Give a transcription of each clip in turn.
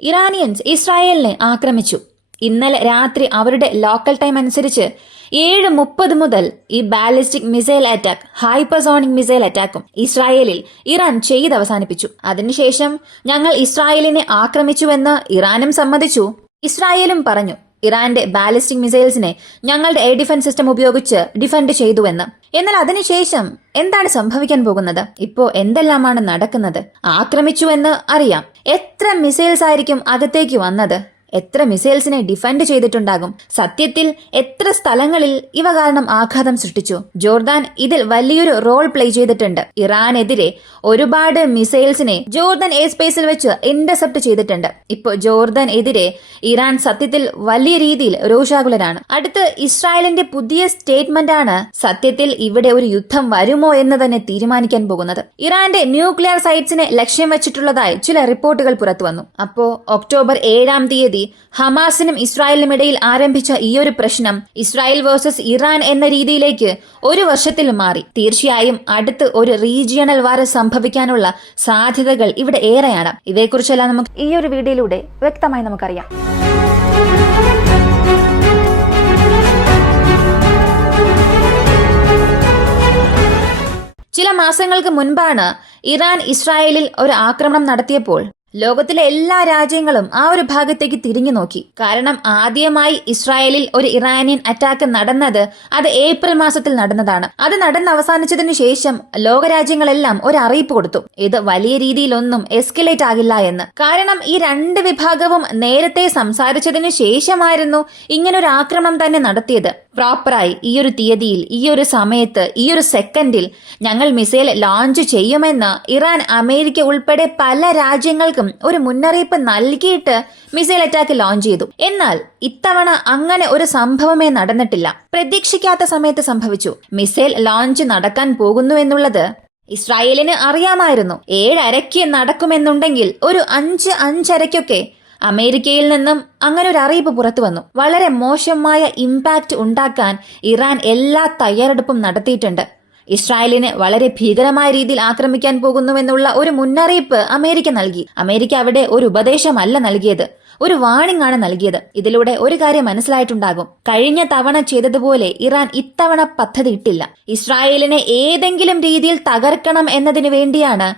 Iranians ഇസ്രായേലിനെ ആക്രമിച്ചു. ഇന്നലെ രാത്രി അവരുടെ ലോക്കൽ ടൈം അനുസരിച്ച് 7:30 മുതൽ ഈ ballistic missile attack, hypersonic missile അറ്റാക്കും ഇസ്രായേലിൽ ഇറാൻ ചെയ്ത് അവസാനിപ്പിച്ചു. അതിനുശേഷം ഞങ്ങൾ ഇസ്രായേലിനെ ആക്രമിച്ചുവെന്ന് ഇറാനും സമ്മതിച്ചു. ഇസ്രായേലും പറഞ്ഞു ഇറാന്റെ ബാലിസ്റ്റിക് മിസൈൽസിനെ ഞങ്ങളുടെ എയർ ഡിഫൻസ് സിസ്റ്റം ഉപയോഗിച്ച് ഡിഫെൻഡ് ചെയ്തുവെന്ന്. എന്നാൽ അതിനുശേഷം എന്താണ് സംഭവിക്കാൻ പോകുന്നത്? ഇപ്പോ എന്തെല്ലാമാണ് നടക്കുന്നത്? ആക്രമിച്ചുവെന്ന് അറിയാം. എത്ര മിസൈൽസ് ആയിരിക്കും അകത്തേക്ക് വന്നത്? എത്ര മിസൈൽസിനെ ഡിഫെൻഡ് ചെയ്തിട്ടുണ്ടാകും? സത്യത്തിൽ എത്ര സ്ഥലങ്ങളിൽ ഇവ കാരണം ആഘാതം സൃഷ്ടിച്ചു? ജോർദാൻ ഇതിൽ വലിയൊരു റോൾ പ്ലേ ചെയ്തിട്ടുണ്ട്. ഇറാനെതിരെ ഒരുപാട് മിസൈൽസിനെ ജോർദാൻ എയർ സ്പേസിൽ വെച്ച് ഇന്റർസെപ്റ്റ് ചെയ്തിട്ടുണ്ട്. ഇപ്പോ ജോർദാൻ എതിരെ ഇറാൻ സത്യത്തിൽ വലിയ രീതിയിൽ രോഷാകുലരാണ്. അടുത്ത് ഇസ്രായേലിന്റെ പുതിയ സ്റ്റേറ്റ്മെന്റ് ആണ് സത്യത്തിൽ ഇവിടെ ഒരു യുദ്ധം വരുമോ എന്ന് തന്നെ തീരുമാനിക്കാൻ പോകുന്നത്. ഇറാന്റെ ന്യൂക്ലിയർ സൈറ്റ്സിനെ ലക്ഷ്യം വെച്ചിട്ടുള്ളതായി ചില റിപ്പോർട്ടുകൾ പുറത്തു വന്നു. അപ്പോ ഒക്ടോബർ 7 ഹമാസിനും ഇസ്രായേലിനും ഇടയിൽ ആരംഭിച്ച ഈയൊരു പ്രശ്നം ഇസ്രായേൽ വേഴ്സസ് ഇറാൻ എന്ന രീതിയിലേക്ക് ഒരു വർഷത്തിൽ മാറി. തീർച്ചയായും അടുത്ത് ഒരു റീജിയണൽ വാർ സംഭവിക്കാനുള്ള സാധ്യതകൾ ഇവിടെ ഏറെയാണ്. ഇവയെക്കുറിച്ചെല്ലാം നമുക്ക് ഈ ഒരു വീഡിയോയിലൂടെ വ്യക്തമായി നമുക്കറിയാം. ചില മാസങ്ങൾക്ക് മുൻപാണ് ഇറാൻ ഇസ്രായേലിൽ ഒരു ആക്രമണം നടത്തിയപ്പോൾ ലോകത്തിലെ എല്ലാ രാജ്യങ്ങളും ആ ഒരു ഭാഗത്തേക്ക് തിരിഞ്ഞു നോക്കി. കാരണം ആദ്യമായി ഇസ്രായേലിൽ ഒരു ഇറാനിയൻ അറ്റാക്ക് നടന്നത് അത് ഏപ്രിൽ മാസത്തിൽ നടന്നതാണ്. അത് നടന്ന് അവസാനിച്ചതിനു ശേഷം ലോകരാജ്യങ്ങളെല്ലാം ഒരു അറിയിപ്പ് കൊടുത്തു, ഇത് വലിയ രീതിയിലൊന്നും എസ്കലേറ്റ് ആകില്ല എന്ന്. കാരണം ഈ രണ്ട് വിഭാഗവും നേരത്തെ സംസാരിച്ചതിനു ശേഷമായിരുന്നു ഇങ്ങനൊരു ആക്രമണം തന്നെ നടത്തിയത്. പ്രോപ്പറായി ഈ ഒരു തീയതിയിൽ, ഈ ഒരു സമയത്ത്, ഈ ഒരു സെക്കൻഡിൽ ഞങ്ങൾ മിസൈൽ ലോഞ്ച് ചെയ്യുമെന്ന് ഇറാൻ, അമേരിക്ക ഉൾപ്പെടെ പല രാജ്യങ്ങൾക്കും ഒരു മുന്നറിയിപ്പ് നൽകിയിട്ട് മിസൈൽ അറ്റാക്ക് ലോഞ്ച് ചെയ്തു. എന്നാൽ ഇത്തവണ അങ്ങനെ ഒരു സംഭവമേ നടന്നിട്ടില്ല. പ്രതീക്ഷിക്കാത്ത സമയത്ത് സംഭവിച്ചു. മിസൈൽ ലോഞ്ച് നടക്കാൻ പോകുന്നു എന്നുള്ളത് ഇസ്രായേലിന് അറിയാമായിരുന്നു. 7:30 നടക്കുമെന്നുണ്ടെങ്കിൽ ഒരു 5:05 അമേരിക്കയിൽ നിന്നും അങ്ങനെ ഒരു അറിയിപ്പ് പുറത്തു വന്നു. വളരെ മോശമായ ഇമ്പാക്ട് ഉണ്ടാക്കാൻ ഇറാൻ എല്ലാ തയ്യാറെടുപ്പും നടത്തിയിട്ടുണ്ട്. ഇസ്രായേലിനെ വളരെ ഭീകരമായ രീതിയിൽ ആക്രമിക്കാൻ പോകുന്നുവെന്നുള്ള ഒരു മുന്നറിയിപ്പ് അമേരിക്ക നൽകി. അമേരിക്ക അവിടെ ഒരു ഉപദേശമല്ല നൽകിയത്, ഒരു വാണിംഗ് ആണ് നൽകിയത്. ഇതിലൂടെ ഒരു കാര്യം മനസ്സിലായിട്ടുണ്ടാകും, കഴിഞ്ഞ തവണ ചെയ്തതുപോലെ ഇറാൻ ഇത്തവണ പദ്ധതി ഇട്ടില്ല. ഇസ്രായേലിനെ ഏതെങ്കിലും രീതിയിൽ തകർക്കണം എന്നതിനു വേണ്ടിയാണ്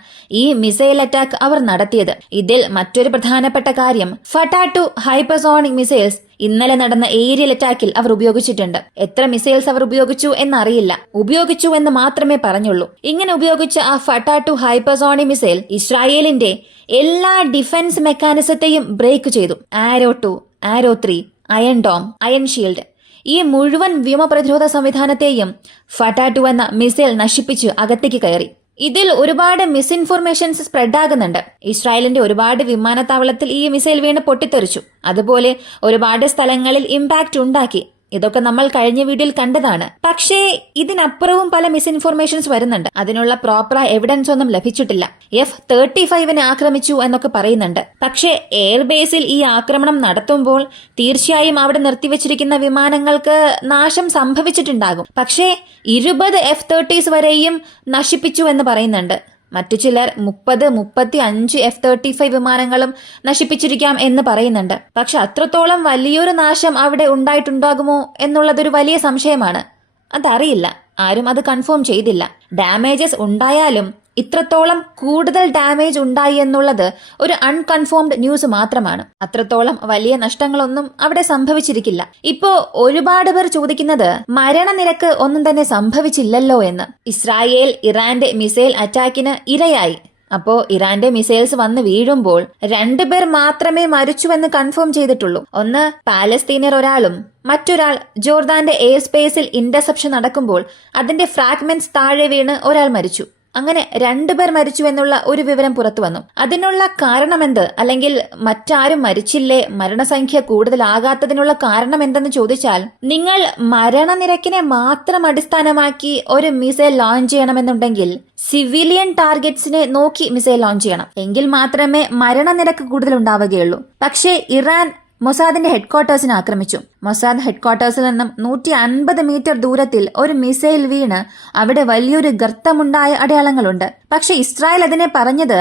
ഈ മിസൈൽ അറ്റാക്ക് അവർ നടത്തിയത്. ഇതിൽ മറ്റൊരു പ്രധാനപ്പെട്ട കാര്യം ഫട്ടാ-2 ഹൈപ്പർസോണിക് മിസൈൽസ് ഇന്നലെ നടന്ന ഏരിയൽ അറ്റാക്കിൽ അവർ ഉപയോഗിച്ചിട്ടുണ്ട്. എത്ര മിസൈൽസ് അവർ ഉപയോഗിച്ചു എന്നറിയില്ല, ഉപയോഗിച്ചു എന്ന് മാത്രമേ പറഞ്ഞുള്ളൂ. ഇങ്ങനെ ഉപയോഗിച്ച ആ ഫട്ടാ-2 ഹൈപ്പർസോണിക് മിസൈൽ ഇസ്രായേലിന്റെ എല്ലാ ഡിഫൻസ് മെക്കാനിസത്തെയും ബ്രേക്ക് ചെയ്തു. ആരോ 2, ആരോ 3, അയൺ ഡോം, അയൺ ഷീൽഡ്, ഈ മുഴുവൻ വ്യോമപ്രതിരോധ സംവിധാനത്തെയും ഫട്ടാ-2 എന്ന മിസൈൽ നശിപ്പിച്ച് അകത്തേക്ക് കയറി. ഇതിൽ ഒരുപാട് മിസ്ഇൻഫോർമേഷൻസ് സ്പ്രെഡ് ആകുന്നുണ്ട്. ഇസ്രായേലിന്റെ ഒരുപാട് വിമാനത്താവളത്തിൽ ഈ മിസൈൽ വീണ് പൊട്ടിത്തെറിച്ചു. അതുപോലെ ഒരുപാട് സ്ഥലങ്ങളിൽ ഇമ്പാക്ട് ഉണ്ടാക്കി. ഇതൊക്കെ നമ്മൾ കഴിഞ്ഞ വീഡിയോയിൽ കണ്ടതാണ്. പക്ഷേ ഇതിനപ്പുറവും പല മിസ്ഇൻഫോർമേഷൻസ് വരുന്നുണ്ട്. അതിനുള്ള പ്രോപ്പർ എവിഡൻസ് ഒന്നും ലഭിച്ചിട്ടില്ല. F-35 ആക്രമിച്ചു എന്നൊക്കെ പറയുന്നുണ്ട്. പക്ഷേ എയർബേസിൽ ഈ ആക്രമണം നടത്തുമ്പോൾ തീർച്ചയായും അവിടെ നിർത്തിവെച്ചിരിക്കുന്ന വിമാനങ്ങൾക്ക് നാശം സംഭവിച്ചിട്ടുണ്ടാകും. പക്ഷേ 20 F-30s വരെയും നശിപ്പിച്ചു എന്ന് പറയുന്നുണ്ട്. മറ്റു ചിലർ 30-35 F-35 വിമാനങ്ങളും നശിപ്പിച്ചിരിക്കാം എന്ന് പറയുന്നുണ്ട്. പക്ഷെ അത്രത്തോളം വലിയൊരു നാശം അവിടെ ഉണ്ടായിട്ടുണ്ടാകുമോ എന്നുള്ളതൊരു വലിയ സംശയമാണ്. അതറിയില്ല, ആരും അത് കൺഫേം ചെയ്തില്ല. ഡാമേജസ് ഉണ്ടായാലും ഇത്രത്തോളം കൂടുതൽ ഡാമേജ് ഉണ്ടായി എന്നുള്ളത് ഒരു അൺകൺഫേംഡ് ന്യൂസ് മാത്രമാണ്. അത്രത്തോളം വലിയ നഷ്ടങ്ങളൊന്നും അവിടെ സംഭവിച്ചിരിക്കില്ല. ഇപ്പോ ഒരുപാട് പേർ ചോദിക്കുന്നത് മരണനിരക്ക് ഒന്നും തന്നെ സംഭവിച്ചില്ലല്ലോ എന്ന്. ഇസ്രായേൽ ഇറാന്റെ മിസൈൽ അറ്റാക്കിന് ഇരയായി. അപ്പോ ഇറാന്റെ മിസൈൽസ് വന്ന് വീഴുമ്പോൾ 2 പേർ മാത്രമേ മരിച്ചുവെന്ന് കൺഫേം ചെയ്തിട്ടുള്ളൂ. ഒന്ന് പാലസ്തീനിയർ ഒരാളും മറ്റൊരാൾ ജോർദാന്റെ എയർ സ്പേസിൽ ഇന്റർസെപ്ഷൻ നടക്കുമ്പോൾ അതിന്റെ ഫ്രാഗ്മെന്റ്സ് താഴെ വീണ് ഒരാൾ മരിച്ചു. അങ്ങനെ 2 പേർ മരിച്ചു എന്നുള്ള ഒരു വിവരം പുറത്തു വന്നു. അതിനുള്ള കാരണമെന്ത്, അല്ലെങ്കിൽ മറ്റാരും മരിച്ചില്ലേ, മരണസംഖ്യ കൂടുതലാകാത്തതിനുള്ള കാരണം എന്തെന്ന് ചോദിച്ചാൽ, നിങ്ങൾ മരണനിരക്കിനെ മാത്രം അടിസ്ഥാനമാക്കി ഒരു മിസൈൽ ലോഞ്ച് ചെയ്യണമെന്നുണ്ടെങ്കിൽ സിവിലിയൻ ടാർഗറ്റ്സിനെ നോക്കി മിസൈൽ ലോഞ്ച് ചെയ്യണം. എങ്കിൽ മാത്രമേ മരണനിരക്ക് കൂടുതൽ ഉണ്ടാവുകയുള്ളൂ. പക്ഷേ ഇറാൻ മൊസാദിന്റെ ഹെഡ്ക്വാർട്ടേഴ്സിനെ ആക്രമിച്ചു. മൊസാദ് ഹെഡ്ക്വാർട്ടേഴ്സിൽ നിന്നും 150 മീറ്റർ ദൂരത്തിൽ ഒരു മിസൈൽ വീണ് അവിടെ വലിയൊരു ഗർത്തമുണ്ടായ അടയാളങ്ങളുണ്ട്. പക്ഷെ ഇസ്രായേൽ അതിനെ പറഞ്ഞത്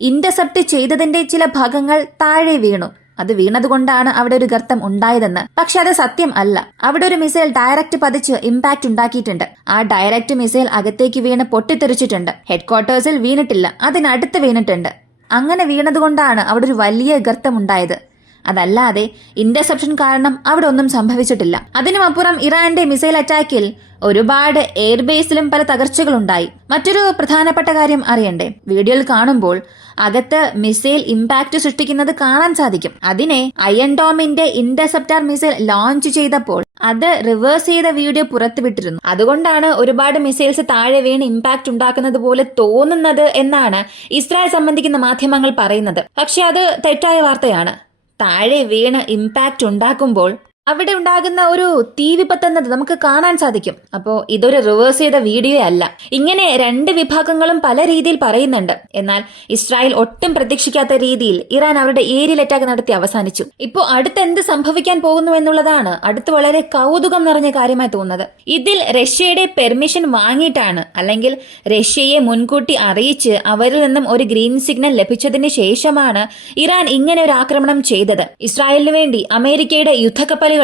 ഇന്റർസെപ്റ്റ് ചെയ്തതിന്റെ ചില ഭാഗങ്ങൾ താഴെ വീണു. അത് വീണതുകൊണ്ടാണ് അവിടെ ഒരു ഗർത്തം ഉണ്ടായതെന്ന്. പക്ഷെ അത് സത്യം അല്ല. അവിടെ ഒരു മിസൈൽ ഡയറക്റ്റ് പതിച്ച് ഇമ്പാക്ട് ഉണ്ടാക്കിയിട്ടുണ്ട്. ആ ഡയറക്റ്റ് മിസൈൽ അകത്തേക്ക് വീണ് പൊട്ടിത്തെറിച്ചിട്ടുണ്ട്. ഹെഡ്ക്വാർട്ടേഴ്സിൽ വീണിട്ടില്ല, അതിനടുത്ത് വീണിട്ടുണ്ട്. അങ്ങനെ വീണതുകൊണ്ടാണ് അവിടെ ഒരു വലിയ ഗർത്തം ഉണ്ടായത്. അതല്ലാതെ ഇന്റർസെപ്ഷൻ കാരണം അവിടെ ഒന്നും സംഭവിച്ചിട്ടില്ല. അതിനുമപ്പുറം ഇറാന്റെ മിസൈൽ അറ്റാക്കിൽ ഒരുപാട് എയർബേസിലും പല തകർച്ചകളുണ്ടായി. മറ്റൊരു പ്രധാനപ്പെട്ട കാര്യം അറിയണ്ടേ? വീഡിയോയിൽ കാണുമ്പോൾ അകത്ത് മിസൈൽ ഇമ്പാക്ട് സൃഷ്ടിക്കുന്നത് കാണാൻ സാധിക്കും. അതിനെ അയൺ ഡോമിന്റെ ഇന്റർസെപ്റ്റർ മിസൈൽ ലോഞ്ച് ചെയ്തപ്പോൾ അത് റിവേഴ്സ് ചെയ്ത വീഡിയോ പുറത്തുവിട്ടിരുന്നു. അതുകൊണ്ടാണ് ഒരുപാട് മിസൈൽസ് താഴെ വീണ് ഇമ്പാക്ട് ഉണ്ടാക്കുന്നത് പോലെ തോന്നുന്നത് എന്നാണ് ഇസ്രായേൽ സംബന്ധിക്കുന്ന മാധ്യമങ്ങൾ പറയുന്നത്. പക്ഷെ അത് തെറ്റായ വാർത്തയാണ്. താഴെ വീണ് ഇമ്പാക്ട് ഉണ്ടാക്കുമ്പോൾ അവിടെ ഉണ്ടാകുന്ന ഒരു തീ വിപത്തെന്നത് നമുക്ക് കാണാൻ സാധിക്കും. അപ്പോ ഇതൊരു റിവേഴ്സ് ചെയ്ത വീഡിയോ അല്ല. ഇങ്ങനെ രണ്ട് വിഭാഗങ്ങളും പല രീതിയിൽ പറയുന്നുണ്ട്. എന്നാൽ ഇസ്രായേൽ ഒട്ടും പ്രതീക്ഷിക്കാത്ത രീതിയിൽ ഇറാൻ അവരുടെ ഏരിയൽ അറ്റാക്ക് നടത്തി അവസാനിച്ചു. ഇപ്പോ അടുത്ത് എന്ത് സംഭവിക്കാൻ പോകുന്നു എന്നുള്ളതാണ് അടുത്ത് വളരെ കൗതുകം നിറഞ്ഞ കാര്യമായി തോന്നുന്നത്. ഇതിൽ റഷ്യയുടെ പെർമിഷൻ വാങ്ങിയിട്ടാണ്, അല്ലെങ്കിൽ റഷ്യയെ മുൻകൂട്ടി അറിയിച്ച് അവരിൽ നിന്നും ഒരു ഗ്രീൻ സിഗ്നൽ ലഭിച്ചതിന് ശേഷമാണ് ഇറാൻ ഇങ്ങനെ ഒരു ആക്രമണം ചെയ്തത്. ഇസ്രായേലിന് വേണ്ടി അമേരിക്കയുടെ യുദ്ധക്കപ്പലുകൾ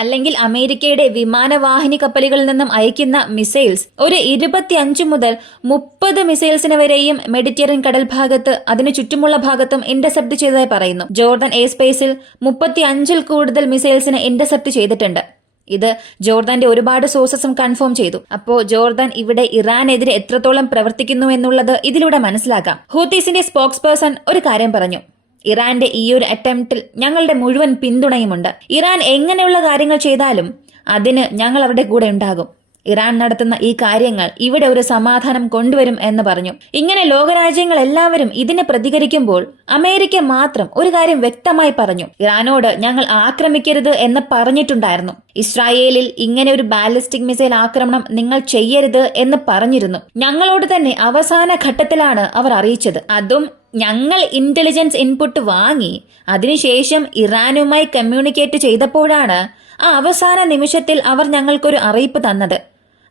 അല്ലെങ്കിൽ അമേരിക്കയുടെ വിമാനവാഹിനി കപ്പലുകളിൽ നിന്നും അയക്കുന്ന മിസൈൽസ് ഒരു 25 മുതൽ 30 മിസൈൽസിന് വരെയും മെഡിറ്ററേനിയൻ കടൽ ഭാഗത്ത് അതിനു ചുറ്റുമുള്ള ഭാഗത്തും ഇന്റർസെപ്റ്റ് ചെയ്തതായി പറയുന്നു. ജോർദാൻ എയർ സ്പേസിൽ 35-ൽ കൂടുതൽ മിസൈൽസിന് ഇന്റർസെപ്റ്റ് ചെയ്തിട്ടുണ്ട്. ഇത് ജോർദാന്റെ ഒരുപാട് സോഴ്സസും കൺഫേം ചെയ്തു. അപ്പോ ജോർദാൻ ഇവിടെ ഇറാനെതിരെ എത്രത്തോളം പ്രവർത്തിക്കുന്നു എന്നുള്ളത് ഇതിലൂടെ മനസ്സിലാക്കാം. ഹൂത്തീസിന്റെ സ്പോക്സ് പേഴ്സൺ ഒരു കാര്യം പറഞ്ഞു: ഇറാന്റെ ഈ ഒരു അറ്റംപ്റ്റിൽ ഞങ്ങളുടെ മുഴുവൻ പിന്തുണയുമുണ്ട്. ഇറാൻ എങ്ങനെയുള്ള കാര്യങ്ങൾ ചെയ്താലും അതിന് ഞങ്ങൾ അവരുടെ കൂടെ ഉണ്ടാകും. ഇറാൻ നടത്തുന്ന ഈ കാര്യങ്ങൾ ഇവിടെ ഒരു സമാധാനം കൊണ്ടുവരും എന്ന് പറഞ്ഞു. ഇങ്ങനെ ലോകരാജ്യങ്ങൾ എല്ലാവരും ഇതിനെ പ്രതികരിക്കുമ്പോൾ അമേരിക്ക മാത്രം ഒരു കാര്യം വ്യക്തമായി പറഞ്ഞു: ഇറാനോട് ഞങ്ങൾ ആക്രമിക്കരുത് എന്ന് പറഞ്ഞിട്ടുണ്ടായിരുന്നു. ഇസ്രായേലിൽ ഇങ്ങനെ ഒരു ബാലിസ്റ്റിക് മിസൈൽ ആക്രമണം നിങ്ങൾ ചെയ്യരുത് എന്ന് പറഞ്ഞിരുന്നു. ഞങ്ങളോട് തന്നെ അവസാന ഘട്ടത്തിലാണ് അവർ അറിയിച്ചത്. അതും ഞങ്ങൾ ഇന്റലിജൻസ് ഇൻപുട്ട് വാങ്ങി അതിനുശേഷം ഇറാനുമായി കമ്മ്യൂണിക്കേറ്റ് ചെയ്തപ്പോഴാണ് ആ അവസാന നിമിഷത്തിൽ അവർ ഞങ്ങൾക്കൊരു അറിയിപ്പ് തന്നത്.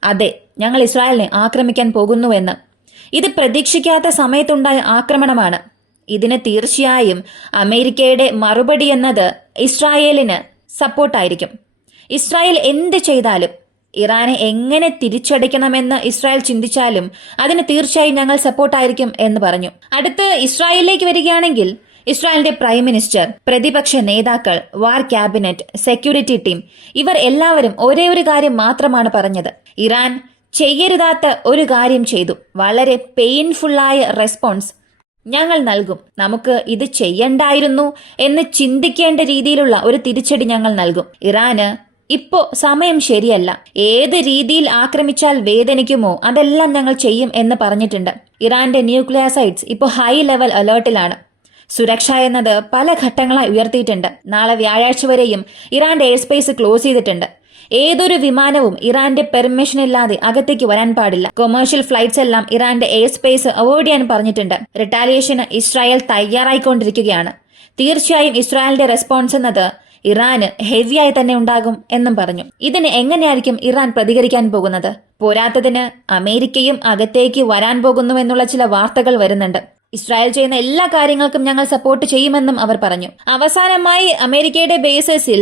അതെ, ഞങ്ങൾ ഇസ്രായേലിനെ ആക്രമിക്കാൻ പോകുന്നുവെന്ന്. ഇത് പ്രതീക്ഷിക്കാത്ത സമയത്തുണ്ടായ ആക്രമണമാണ്. ഇതിന് തീർച്ചയായും അമേരിക്കയുടെ മറുപടി എന്നത് ഇസ്രായേലിന് സപ്പോർട്ടായിരിക്കും. ഇസ്രായേൽ എന്ത് ചെയ്താലും, ഇറാനെ എങ്ങനെ തിരിച്ചടിക്കണമെന്ന് ഇസ്രായേൽ ചിന്തിച്ചാലും അതിന് തീർച്ചയായും ഞങ്ങൾ സപ്പോർട്ടായിരിക്കും എന്ന് പറഞ്ഞു. അടുത്ത് ഇസ്രായേലിലേക്ക് വരികയാണെങ്കിൽ ഇസ്രായേലിന്റെ പ്രൈം മിനിസ്റ്റർ, പ്രതിപക്ഷ നേതാക്കൾ, വാർ ക്യാബിനറ്റ്, സെക്യൂരിറ്റി ടീം ഇവർ എല്ലാവരും ഒരേ ഒരു കാര്യം മാത്രമാണ് പറഞ്ഞത്: ഇറാൻ ചെയ്യരുതാത്ത ഒരു കാര്യം ചെയ്തു. വളരെ പെയിൻഫുള്ളായ റെസ്പോൺസ് ഞങ്ങൾ നൽകും. നമുക്ക് ഇത് ചെയ്യണ്ടായിരുന്നു എന്ന് ചിന്തിക്കേണ്ട രീതിയിലുള്ള ഒരു തിരിച്ചടി ഞങ്ങൾ നൽകും. ഇറാന് ഇപ്പോ സമയം ശരിയല്ല. ഏത് രീതിയിൽ ആക്രമിച്ചാൽ വേദനിക്കുമോ അതെല്ലാം ഞങ്ങൾ ചെയ്യും എന്ന് പറഞ്ഞിട്ടുണ്ട്. ഇറാന്റെ ന്യൂക്ലിയർ സൈറ്റ്സ് ഇപ്പോൾ ഹൈ ലെവൽ അലേർട്ടിലാണ്. സുരക്ഷ എന്നത് പല ഘട്ടങ്ങളായി ഉയർത്തിയിട്ടുണ്ട്. നാളെ വ്യാഴാഴ്ച വരെയും ഇറാന്റെ എയർ സ്പേസ് ക്ലോസ് ചെയ്തിട്ടുണ്ട്. ഏതൊരു വിമാനവും ഇറാന്റെ പെർമിഷൻ ഇല്ലാതെ അകത്തേക്ക് വരാൻ പാടില്ല. കൊമേഴ്ഷ്യൽ ഫ്ലൈറ്റ്സ് എല്ലാം ഇറാന്റെ എയർ സ്പേസ് അവോയ്ഡ് ചെയ്യാൻ പറഞ്ഞിട്ടുണ്ട്. റിട്ടാലിയേഷന് ഇസ്രായേൽ തയ്യാറായിക്കൊണ്ടിരിക്കുകയാണ്. തീർച്ചയായും ഇസ്രായേലിന്റെ റെസ്പോൺസ് എന്നത് ഇറാന് ഹെവിയായി തന്നെ ഉണ്ടാകും എന്നും പറഞ്ഞു. ഇതിന് എങ്ങനെയായിരിക്കും ഇറാൻ പ്രതികരിക്കാൻ പോകുന്നത്? പോരാത്തതിന് അമേരിക്കയും അകത്തേക്ക് വരാൻ പോകുന്നുവെന്നുള്ള ചില വാർത്തകൾ വരുന്നുണ്ട്. ഇസ്രായേൽ ചെയ്യുന്ന എല്ലാ കാര്യങ്ങൾക്കും ഞങ്ങൾ സപ്പോർട്ട് ചെയ്യുമെന്നും അവർ പറഞ്ഞു. അവസാനമായി അമേരിക്കയുടെ ബേസസിൽ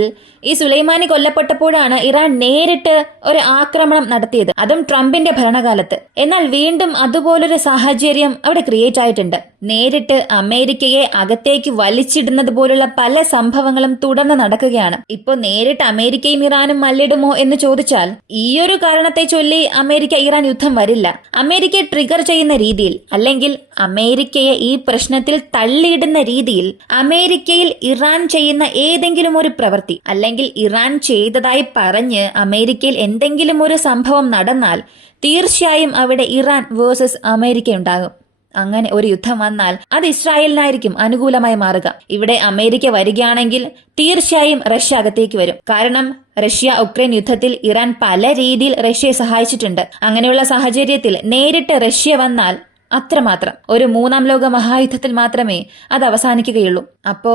ഈ സുലൈമാനി കൊല്ലപ്പെട്ടപ്പോഴാണ് ഇറാൻ നേരിട്ട് ഒരു ആക്രമണം നടത്തിയത്, അതും ട്രംപിന്റെ ഭരണകാലത്ത്. എന്നാൽ വീണ്ടും അതുപോലൊരു സാഹചര്യം അവിടെ ക്രിയേറ്റ് ആയിട്ടുണ്ട്. നേരിട്ട് അമേരിക്കയെ അകത്തേക്ക് വലിച്ചിടുന്നത് പോലുള്ള പല സംഭവങ്ങളും തുടർന്ന് നടക്കുകയാണ്. ഇപ്പൊ നേരിട്ട് അമേരിക്കയും ഇറാനും മല്ലിടുമോ എന്ന് ചോദിച്ചാൽ ഈ ഒരു കാരണത്തെ ചൊല്ലി അമേരിക്ക ഇറാൻ യുദ്ധം വരില്ല. അമേരിക്ക ട്രിഗർ ചെയ്യുന്ന രീതിയിൽ, അല്ലെങ്കിൽ അമേരിക്കയെ ഈ പ്രശ്നത്തിൽ തള്ളിയിടുന്ന രീതിയിൽ അമേരിക്കയിൽ ഇറാൻ ചെയ്യുന്ന ഏതെങ്കിലും ഒരു പ്രവൃത്തി, അല്ലെങ്കിൽ ഇറാൻ ചെയ്തതായി പറഞ്ഞ് അമേരിക്കയിൽ എന്തെങ്കിലും ഒരു സംഭവം നടന്നാൽ തീർച്ചയായും അവിടെ ഇറാൻ വേഴ്സസ് അമേരിക്ക ഉണ്ടാകും. അങ്ങനെ ഒരു യുദ്ധം വന്നാൽ അത് ഇസ്രായേലിനായിരിക്കും അനുകൂലമായി മാറുക. ഇവിടെ അമേരിക്ക വരികയാണെങ്കിൽ തീർച്ചയായും റഷ്യ അകത്തേക്ക് വരും. കാരണം റഷ്യ ഉക്രൈൻ യുദ്ധത്തിൽ ഇറാൻ പല രീതിയിൽ റഷ്യയെ സഹായിച്ചിട്ടുണ്ട്. അങ്ങനെയുള്ള സാഹചര്യത്തിൽ നേരിട്ട് റഷ്യ വന്നാൽ അത്രമാത്രം ഒരു മൂന്നാം ലോക മഹായുദ്ധത്തിൽ മാത്രമേ അത് അവസാനിക്കുകയുള്ളൂ. അപ്പോ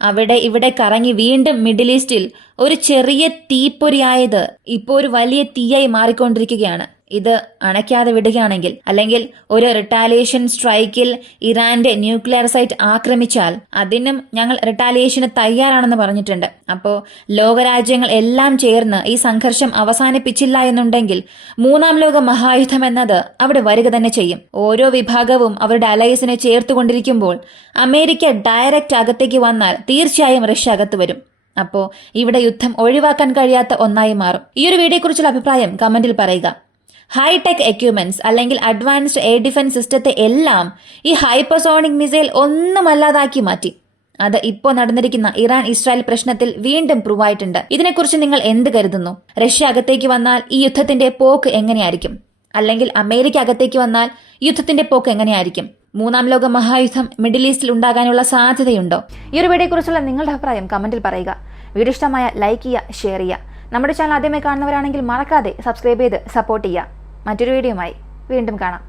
അവിടെ ഇവിടെ കറങ്ങി വീണ്ടും മിഡിൽ ഈസ്റ്റിൽ ഒരു ചെറിയ തീപ്പൊരിയായത് ഇപ്പോൾ ഒരു വലിയ തീയായി മാറിക്കൊണ്ടിരിക്കുകയാണ്. ഇത് അണയ്ക്കാതെ വിടുകയാണെങ്കിൽ, അല്ലെങ്കിൽ ഒരു റിട്ടാലിയേഷൻ സ്ട്രൈക്കിൽ ഇറാന്റെ ന്യൂക്ലിയർ സൈറ്റ് ആക്രമിച്ചാൽ അതിനും ഞങ്ങൾ റിട്ടാലിയേഷന് തയ്യാറാണെന്ന് പറഞ്ഞിട്ടുണ്ട്. അപ്പോൾ ലോകരാജ്യങ്ങൾ എല്ലാം ചേർന്ന് ഈ സംഘർഷം അവസാനിപ്പിച്ചില്ല എന്നുണ്ടെങ്കിൽ മൂന്നാം ലോക മഹായുദ്ധം എന്നത് അവിടെ വരിക തന്നെ ചെയ്യും. ഓരോ വിഭാഗവും അവരുടെ അലയൻസിനെ ചേർത്തുകൊണ്ടിരിക്കുമ്പോൾ അമേരിക്ക ഡയറക്റ്റ് അകത്തേക്ക് വന്നാൽ തീർച്ചയായും റഷ്യ അകത്ത് വരും. അപ്പോൾ ഇവിടെ യുദ്ധം ഒഴിവാക്കാൻ കഴിയാത്ത ഒന്നായി മാറും. ഈ ഒരു വീഡിയോയെക്കുറിച്ചുള്ള അഭിപ്രായം കമന്റിൽ പറയുക. ഹൈടെക് എക്യുപ്മെന്റ്സ് അല്ലെങ്കിൽ അഡ്വാൻസ്ഡ് എയർ ഡിഫൻസ് സിസ്റ്റത്തെ എല്ലാം ഈ ഹൈപ്പർസോണിക് മിസൈൽ ഒന്നുമല്ലാതാക്കി മാറ്റി. അത് ഇപ്പോൾ നടന്നിരിക്കുന്ന ഇറാൻ ഇസ്രായേൽ പ്രശ്നത്തിൽ വീണ്ടും പ്രൂവ് ആയിട്ടുണ്ട്. ഇതിനെക്കുറിച്ച് നിങ്ങൾ എന്ത് കരുതുന്നു? റഷ്യ അകത്തേക്ക് വന്നാൽ ഈ യുദ്ധത്തിന്റെ പോക്ക് എങ്ങനെയായിരിക്കും? അല്ലെങ്കിൽ അമേരിക്ക അകത്തേക്ക് വന്നാൽ യുദ്ധത്തിന്റെ പോക്ക് എങ്ങനെയായിരിക്കും? മൂന്നാം ലോക മഹായുദ്ധം മിഡിൽ ഈസ്റ്റിൽ ഉണ്ടാകാനുള്ള സാധ്യതയുണ്ടോ? ഈ ഒരു വീഡിയോയെക്കുറിച്ചുള്ള നിങ്ങളുടെ അഭിപ്രായം കമന്റിൽ പറയുക. വീഡിയോ ഇഷ്ടമായ ലൈക്ക് ചെയ്യുക, ഷെയർ ചെയ്യുക. നമ്മുടെ ചാനൽ ആദ്യമായി കാണുന്നവരാണെങ്കിൽ മറക്കാതെ സബ്സ്ക്രൈബ് ചെയ്ത് സപ്പോർട്ട് ചെയ്യുക. മറ്റൊരു വീഡിയോയുമായി വീണ്ടും കാണാം.